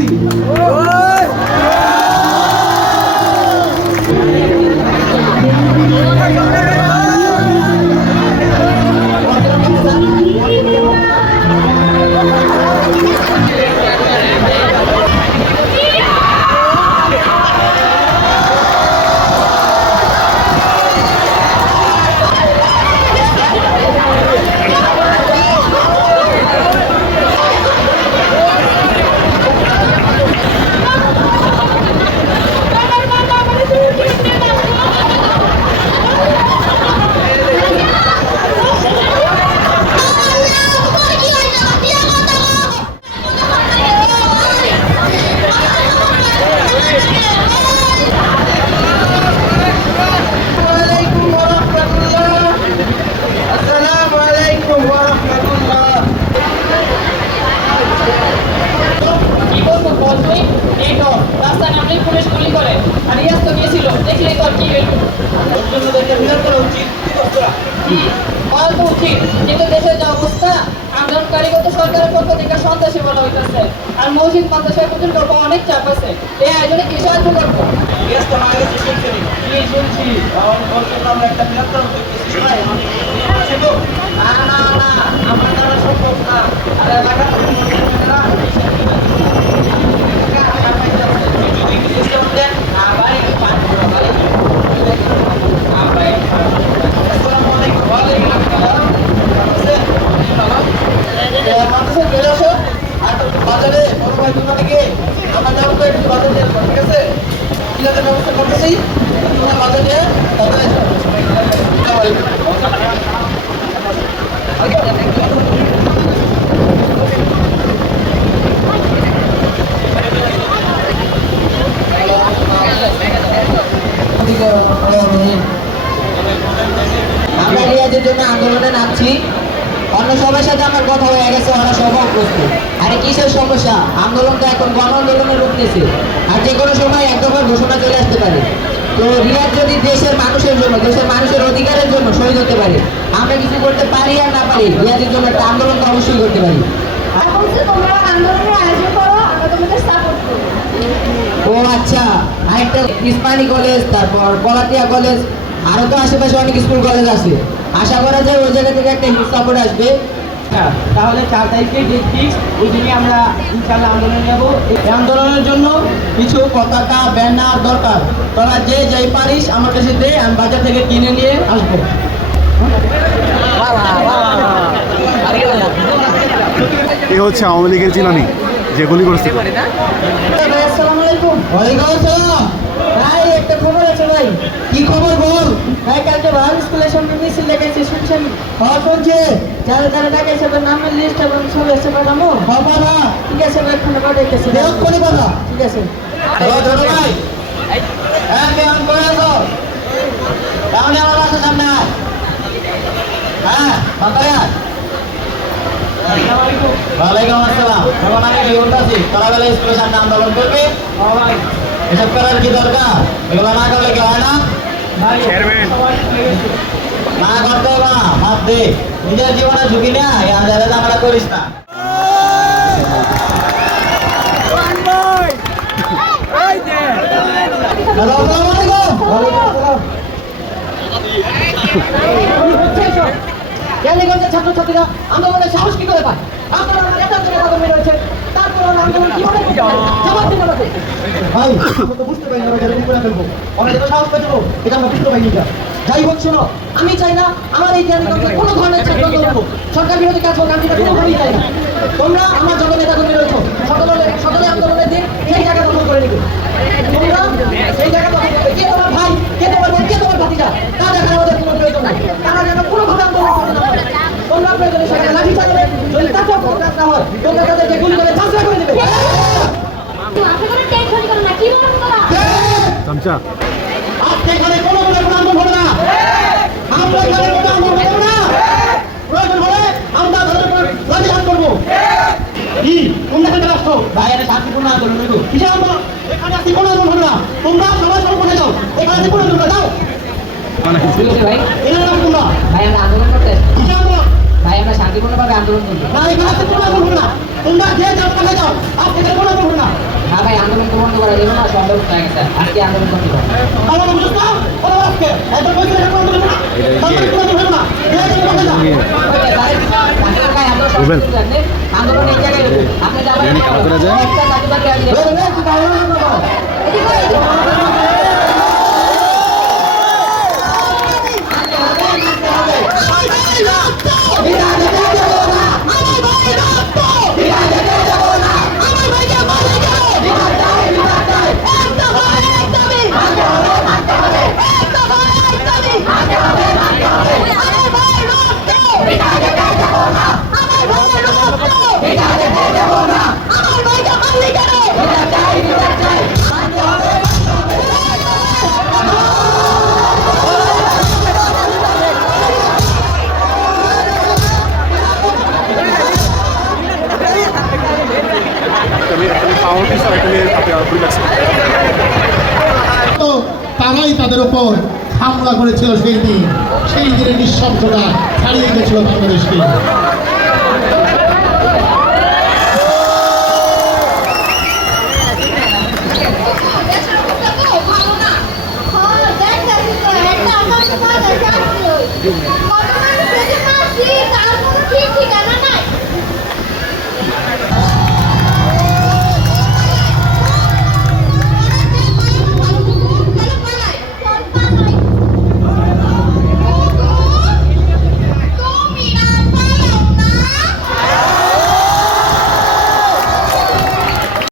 আসছি। কিন্তু দেশের যে অবস্থা আন্দোলনকারীগত সরকারের পক্ষ থেকে সন্ত্রাসী বলা হইতেছে আর মসজিদ মাদ্রাসায় পর্যন্ত অনেক চাপ আছে এই আয়োজনে কি সাহায্য করবো বাজারে বড় ভাই দোকানে গিয়ে আমার যাবো তো একটু বাজার নিয়ে ঠিক আছে কিলাতে ব্যবস্থা করতেছি তোমরা বাজার নিয়ে তারপরে আমরা রিয়াজের জন্য আন্দোলনে নামছি অন্য সবার সাথে আমার কথা হয়ে গেছে ওরা সবাই উপস্থিত আরে কিসের সমস্যা আন্দোলন তো এখন গণ আন্দোলনের রূপ নিয়েছে আর যে কোনো সময় এক দফা ঘোষণা চলে আসতে পারে তো রিয়াজ যদি দেশের মানুষের জন্য দেশের মানুষের অধিকারের জন্য শহীদ হতে পারে আমরা কিছু করতে পারি আর না পারি রিয়াজের জন্য একটা আন্দোলন তো অবশ্যই করতে পারি তোমরা আন্দোলনের আয়োজন করো আমরা তোমাদের সাপোর্ট করবো ও আচ্ছা আরেকটা ইসমানী কলেজ তারপর কলাতিয়া কলেজ আরো তো আশেপাশে অনেক স্কুল কলেজ আছে আশা করা যায় ওই জায়গা থেকে একটা হিউজ সাপোর্ট আসবে তাহলে 4 তারিখে ডেট ফিক্স ওই দিনই আমরা ইনশাআল্লাহ আন্দোলন নেব এই আন্দোলনের জন্য কিছু পতাকা ব্যানার দরকার তোরা যে যাই পারিস আমার কাছে দে আমি বাজার থেকে কিনে নিয়ে আসবো এ হচ্ছে আওয়ামী লীগের জিলানি যে গুলি করেছে আসসালামু আলাইকুম ওয়ালাইকুম আসসালাম ভাই একটা খবর আছে ভাই কি খবর বল ভাই কালকে ভাই স্কুলের সামনে মিছিল লেগেছে শুনছেন শুনছে যারা যারা টাকা হিসেবে নামের লিস্ট এবং সব এসে পাঠানো বাবা ঠিক আছে ভাই ফোনে পাঠাইতেছি দেখ করে বাবা ঠিক আছে হ্যালো ছোট ভাই হ্যাঁ কেমন করে আছো তাহলে আমার বাসার সামনে হ্যাঁ বাতায়া ওয়ালাইকুম আসসালাম এখন আমি ডিউটি আছি সকালবেলা স্কুলের সামনে আন্দোলন করবে এসব করার কি দরকার এগুলো না করলে কি হয় না না করতে হবে না ভাব দে নিজের জীবনে ঝুঁকি না আমরা করিস না ছাত্রছাত্রীরা আন্দোলনের সাহস কি করে পায় আপনারা রয়েছে তারপর আন্দোলন কিভাবে ভাই তো বুঝতে পারি না করে ফেলবো অনেক সাহস পেয়ে যাবো এটা আমরা বুঝতে পারি না যাই হোক শোনো আমি চাই না আমার এই জ্ঞানীগঞ্জে কোনো ধরনের ছাত্র আন্দোলন সরকার বিরোধী কাজ হোক আমি কোনোভাবেই চাই না তোমরা আমার যত নেতা কর্মী রয়েছ সকলে আন্দোলনের দিন সেই জায়গা দখল করে নিবে তোমরা সেই জায়গা দখল করবে কে তোমার ভাই কে তোমার বোন কে তোমার ভাতিজা তা দেখার আমাদের কোনো প্রয়োজন নাই তারা যেন কোনোভাবে আন্দোলন করতে না পারে তোমরা প্রয়োজনে সেখানে লাঠি চালাবে যদি তাকেও প্রকাশ না হয় তোমরা তাদেরকে গুলি করে চাষা করে দেবে চামচা আপনি এখানে কোনো আন্দোলন হবে না আমরা এখানে কোনো আন্দোলন করবো না প্রয়োজন হলে আমরা প্রতিবাদ করবো কি কোন দেখাতে রাষ্ট্র ভাই এটা শান্তিপূর্ণ আন্দোলন হইব কিসের আন্দোলন এখানে আসতে কোনো আন্দোলন হবে না তোমরা সবাই সব করে যাও এখানে কোনো আন্দোলন যাও ভাই এখানে তোমরা ভাই আমরা আন্দোলন করতে কিসের আন্দোলন ভাই আমরা শান্তিপূর্ণভাবে আন্দোলন করবো না এখানে আসতে কোনো আন্দোলন হবে না তোমরা যে যাও কোথায় যাও আপনি কোনো আন্দোলন হবে না বন্ধ করা যাবে না, সব ব্যবস্থা হয়ে গেছে, আজকে আন্দোলন করতে হবে। আমার বুঝছ না ওরা আজকে এত পয়সা রেখে বন্ধ করবে না সরকার কোনো হবে না রুবেল। আন্দোলন এই জায়গায় হবে। আপনি যাবেন জানি কারো করা যায়? একটা চাকরি বাকরি তো তারাই তাদের উপর হামলা করেছিল সেই দিন, সেই দিনের নিঃশব্দতা ছাড়িয়ে গেছিল বাংলাদেশকে।